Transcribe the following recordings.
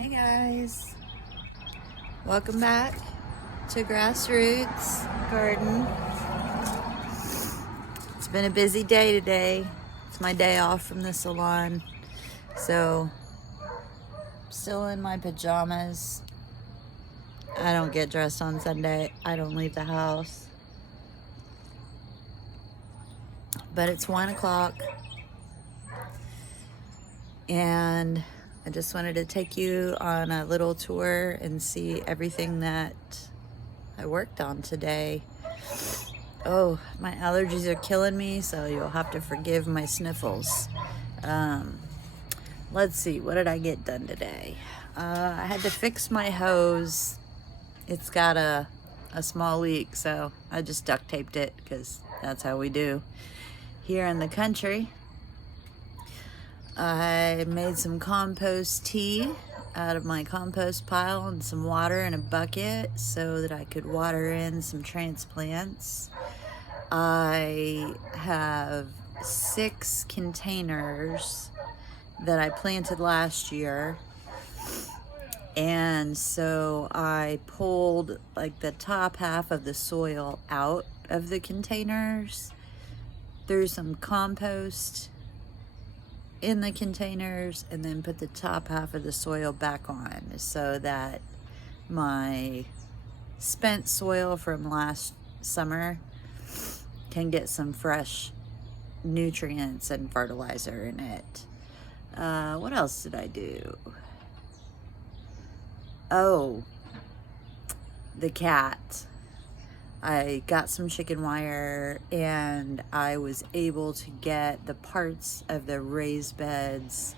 Hey guys, welcome back to Grassroots Garden. It's been a busy day today. It's my day off from the salon, so still in my pajamas. I don't get dressed on Sunday. I don't leave the house. But it's 1 o'clock and I just wanted to take you on a little tour and see everything that I worked on today. Oh, my allergies are killing me, so you'll have to forgive my sniffles. Let's see, what did I get done today? I had to fix my hose. It's got a small leak, so I just duct taped it because that's how we do here in the country. I made some compost tea out of my compost pile and some water in a bucket so that I could water in some transplants. I have 6 containers that I planted last year, and so I pulled like the top half of the soil out of the containers, threw some compost in the containers, and then put the top half of the soil back on so that my spent soil from last summer can get some fresh nutrients and fertilizer in it. What else did I do? Oh, the cat. I got some chicken wire and I was able to get the parts of the raised beds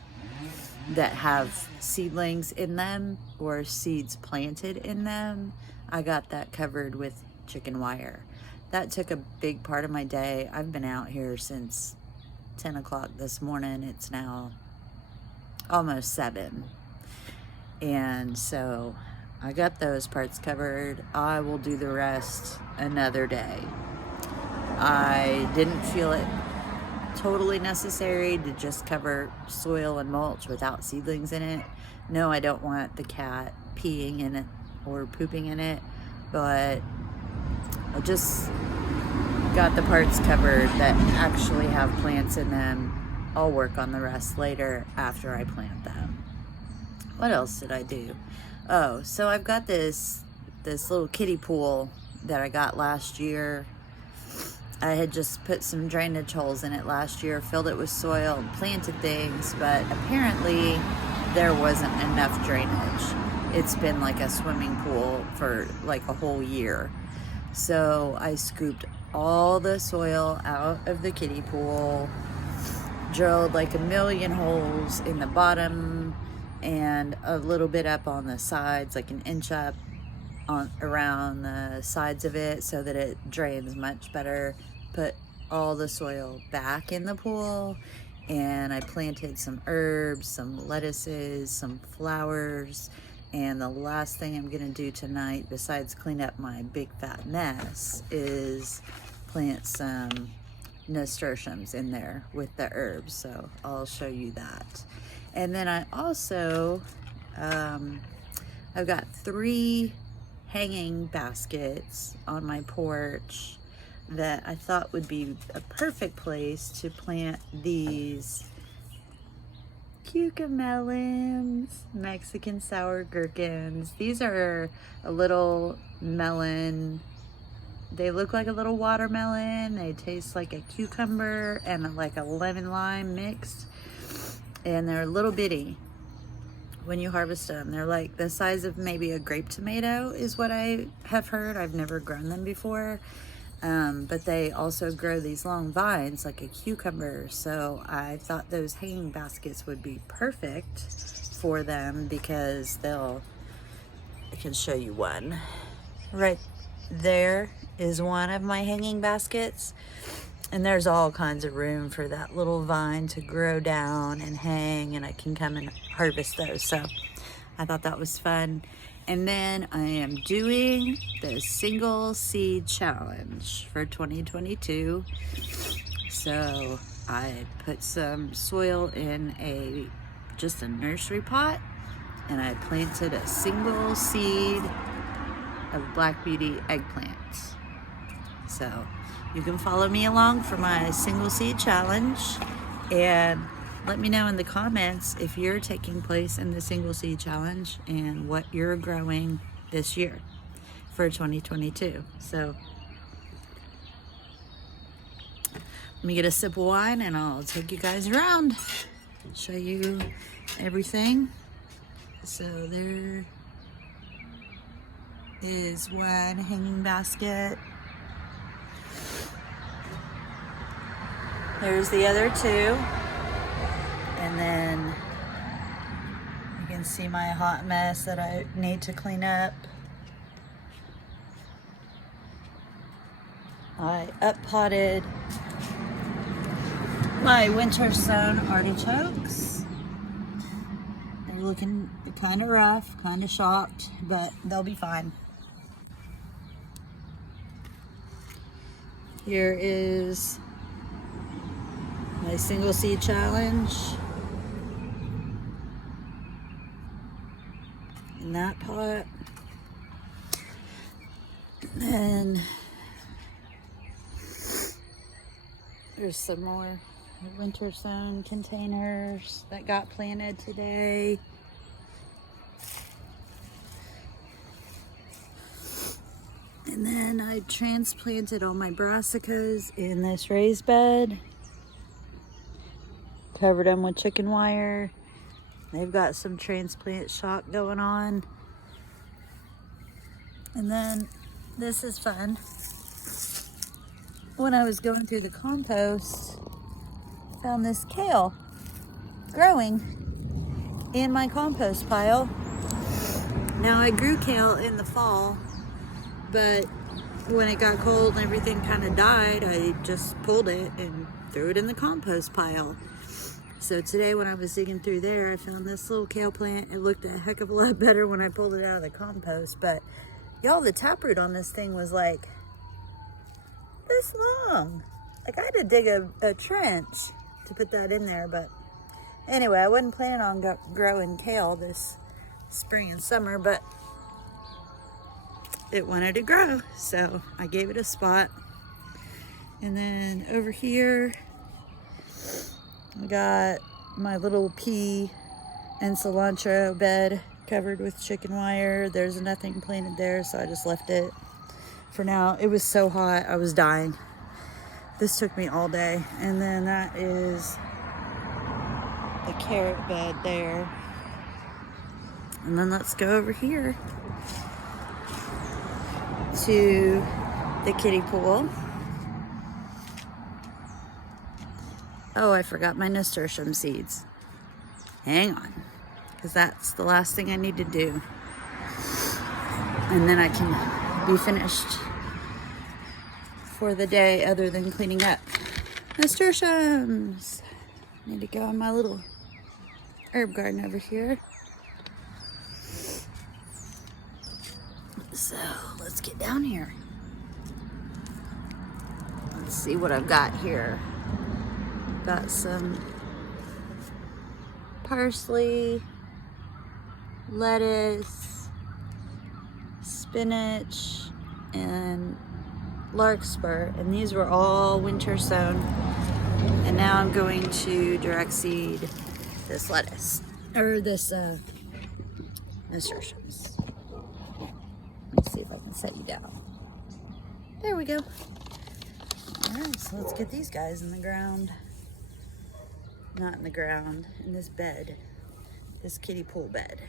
that have seedlings in them or seeds planted in them. I got that covered with chicken wire. That took a big part of my day. I've been out here since 10 o'clock this morning. It's now almost 7. And so I got those parts covered. I will do the rest another day. I didn't feel it totally necessary to just cover soil and mulch without seedlings in it. No, I don't want the cat peeing in it or pooping in it, but I just got the parts covered that actually have plants in them. I'll work on the rest later after I plant them. What else did I do? Oh, so I've got this little kiddie pool that I got last year. I had just put some drainage holes in it last year, filled it with soil and planted things, but apparently there wasn't enough drainage. It's been like a swimming pool for like a whole year. So I scooped all the soil out of the kiddie pool, drilled like 1,000,000 holes in the bottom and a little bit up on the sides, like 1 inch up on around the sides of it so that it drains much better. Put all the soil back in the pool, and I planted some herbs, some lettuces, some flowers, and the last thing I'm gonna do tonight, besides clean up my big fat mess, is plant some nasturtiums in there with the herbs, so I'll show you that. And then I also, I've got 3 hanging baskets on my porch that I thought would be a perfect place to plant these cucamelons, Mexican sour gherkins. These are a little melon. They look like a little watermelon. They taste like a cucumber and like a lemon lime mixed. And they're little bitty when you harvest them. They're like the size of maybe a grape tomato is what I have heard. I've never grown them before. But they also grow these long vines like a cucumber. So I thought those hanging baskets would be perfect for them because I can show you one. Right there is one of my hanging baskets. And there's all kinds of room for that little vine to grow down and hang, and I can come and harvest those. So I thought that was fun. And then I am doing the single seed challenge for 2022. So I put some soil in just a nursery pot and I planted a single seed of Black Beauty eggplant. So you can follow me along for my single seed challenge, and let me know in the comments if you're taking place in the single seed challenge and what you're growing this year for 2022. So let me get a sip of wine and I'll take you guys around, show you everything. So there is one hanging basket. There's the other two. And then you can see my hot mess that I need to clean up. I up-potted my winter sown artichokes. They're looking kind of rough, kind of shocked, but they'll be fine. Here is my single seed challenge in that pot. And then there's some more winter sown containers that got planted today. And then I transplanted all my brassicas in this raised bed. Covered them with chicken wire. They've got some transplant shock going on. And then this is fun. When I was going through the compost, I found this kale growing in my compost pile. Now I grew kale in the fall, but when it got cold and everything kind of died, I just pulled it and threw it in the compost pile. So today when I was digging through there, I found this little kale plant. It looked a heck of a lot better when I pulled it out of the compost. But y'all, the taproot on this thing was like this long. Like I had to dig a trench to put that in there. But anyway, I wasn't planning on growing kale this spring and summer, but it wanted to grow. So I gave it a spot. And then over here, I got my little pea and cilantro bed covered with chicken wire. There's nothing planted there, so I just left it for now. It was so hot, I was dying. This took me all day. And then that is the carrot bed there. And then let's go over here to the kiddie pool. Oh, I forgot my nasturtium seeds. Hang on, because that's the last thing I need to do. And then I can be finished for the day other than cleaning up. Nasturtiums! Need to go in my little herb garden over here. So, let's get down here. Let's see what I've got here. Got some parsley, lettuce, spinach, and larkspur. And these were all winter sown. And now I'm going to direct seed this lettuce, or this nasturtiums. Let me see if I can set you down. There we go. All right, so let's get these guys in the ground. Not in the ground, in this bed, this kiddie pool bed.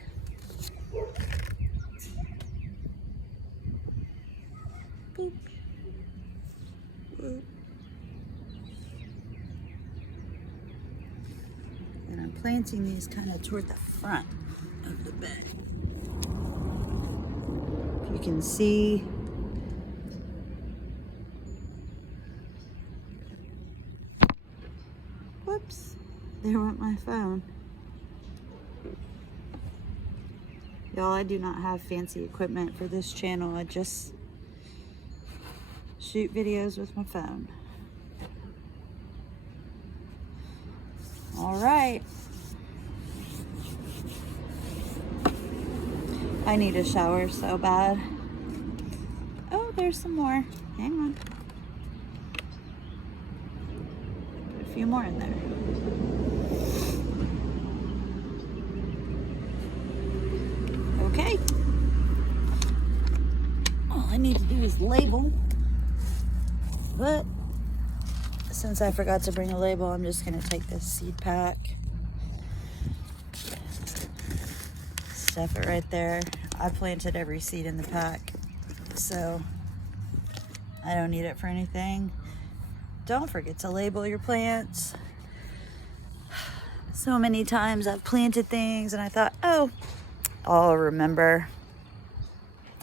Boop. Boop. And I'm planting these kind of toward the front of the bed. You can see whoops. There went my phone. Y'all, I do not have fancy equipment for this channel. I just shoot videos with my phone. All right. I need a shower so bad. Oh, there's some more. Hang on. Put a few more in there. Okay. All I need to do is label. But since I forgot to bring a label, I'm just going to take this seed pack, stuff it right there. I planted every seed in the pack, so I don't need it for anything. Don't forget to label your plants. So many times I've planted things and I thought, oh, I'll remember.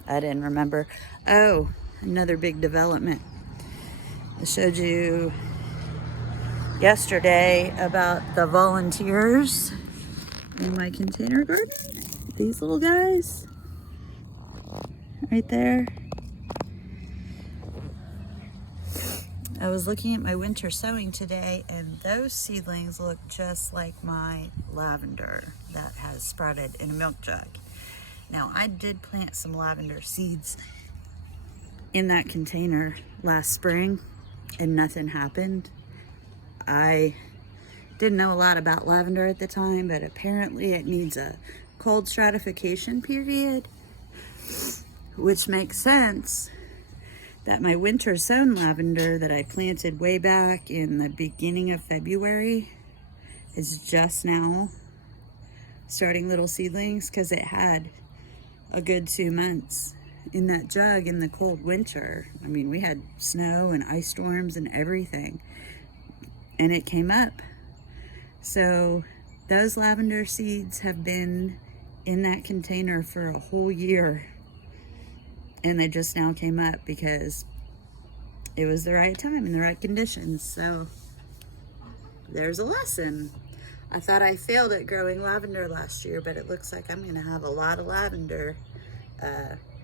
I didn't remember. Oh, another big development. I showed you yesterday about the volunteers in my container garden. These little guys right there. I was looking at my winter sowing today, and those seedlings look just like my lavender that has sprouted in a milk jug. Now, I did plant some lavender seeds in that container last spring, and nothing happened. I didn't know a lot about lavender at the time, but apparently it needs a cold stratification period, which makes sense that my winter sown lavender that I planted way back in the beginning of February is just now starting little seedlings, because it had a good 2 months in that jug in the cold winter. I mean, we had snow and ice storms and everything, and it came up. So those lavender seeds have been in that container for a whole year, and they just now came up because it was the right time and the right conditions. So there's a lesson. I thought I failed at growing lavender last year, but it looks like I'm gonna have a lot of lavender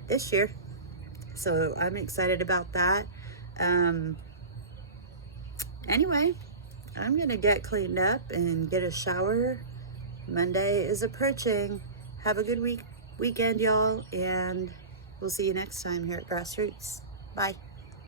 this year. So I'm excited about that. Anyway, I'm gonna get cleaned up and get a shower. Monday is approaching. Have a good weekend, y'all, and we'll see you next time here at Grassroots. Bye.